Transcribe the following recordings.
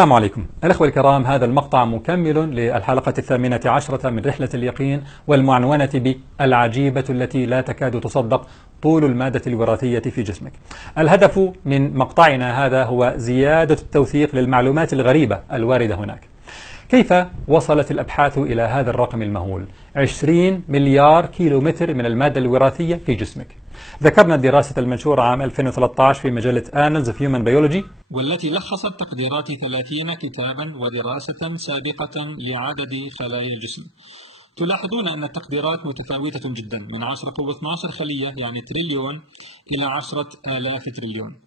السلام عليكم الأخوة الكرام. هذا المقطع مكمل للحلقة 18 من رحلة اليقين، والمعنونة بالعجيبة التي لا تكاد تصدق، طول المادة الوراثية في جسمك. الهدف من مقطعنا هذا هو زيادة التوثيق للمعلومات الغريبة الواردة هناك. كيف وصلت الأبحاث إلى هذا الرقم المهول؟ 20 مليار كيلومتر من المادة الوراثية في جسمك. ذكرنا الدراسة المنشورة عام 2013 في مجلة Annals of Human Biology، والتي لخصت تقديرات 30 كتابا ودراسة سابقة لعدد خلايا الجسم. تلاحظون أن التقديرات متفاوتة جدا، من 10 قوة 12 خلية يعني تريليون إلى 10,000 تريليون.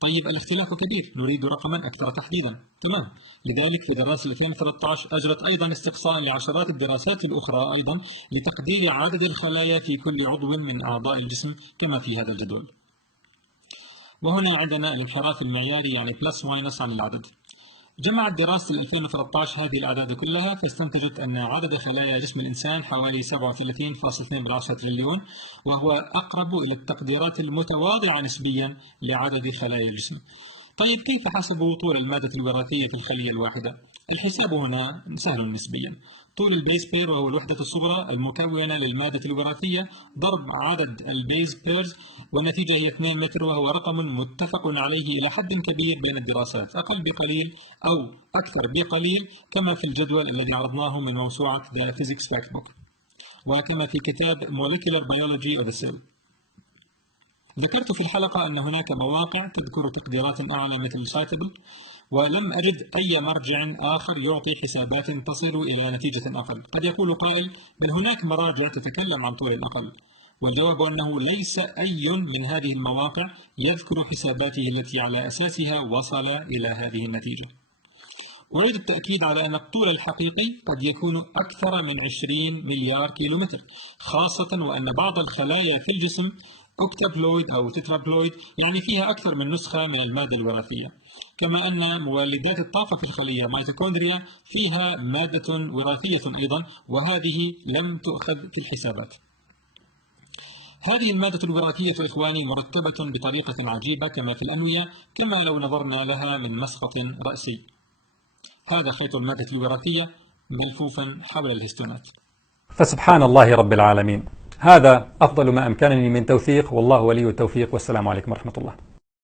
طيب الاختلاف كبير، نريد رقما أكثر تحديدا. تمام، لذلك في دراسة 2013 أجرت أيضا استقصاء لعشرات الدراسات الأخرى أيضا لتقدير عدد الخلايا في كل عضو من أعضاء الجسم كما في هذا الجدول. وهنا عندنا الانحراف المعياري يعني بلس ماينس عن العدد. جمعت دراسة 2013 هذه الأعداد كلها، فاستنتجت أن عدد خلايا جسم الإنسان حوالي 37.2 تريليون، وهو أقرب إلى التقديرات المتواضعة نسبيا لعدد خلايا الجسم. طيب كيف حسبوا طول المادة الوراثية في الخلية الواحدة؟ الحساب هنا سهل نسبيا. طول البيز بير وهو الوحدة الصغرى المكونة للمادة الوراثية ضرب عدد البيز بيرز، والنتيجة هي 2 متر، وهو رقم متفق عليه إلى حد كبير بين الدراسات، أقل بقليل أو أكثر بقليل، كما في الجدول الذي عرضناه من موسوعة The Physics Factbook، وكما في كتاب Molecular Biology of the Cell. ذكرت في الحلقة أن هناك مواقع تذكر تقديرات أعلى مثل سايتبل، ولم أجد أي مرجع آخر يعطي حسابات تصل إلى نتيجة أقل. قد يقول قائل بل هناك مراجع تتكلم عن طول الأقل، والجواب أنه ليس أي من هذه المواقع يذكر حساباته التي على أساسها وصل إلى هذه النتيجة. أريد التأكيد على أن الطول الحقيقي قد يكون أكثر من 20 مليار كيلومتر، خاصة وأن بعض الخلايا في الجسم أوكتابلويد أو تترابلويد، يعني فيها أكثر من نسخة من المادة الوراثية. كما أن مولدات الطاقة في الخلية ميتوكوندريا فيها مادة وراثية أيضا، وهذه لم تؤخذ في الحسابات. هذه المادة الوراثية في إخواني مرتبة بطريقة عجيبة كما في الأنوية، كما لو نظرنا لها من مسقط رأسي. هذا خيط المادة الوراثية ملفوفا حول الهستونات. فسبحان الله رب العالمين، هذا أفضل ما أمكنني من توثيق، والله ولي التوفيق، والسلام عليكم ورحمة الله.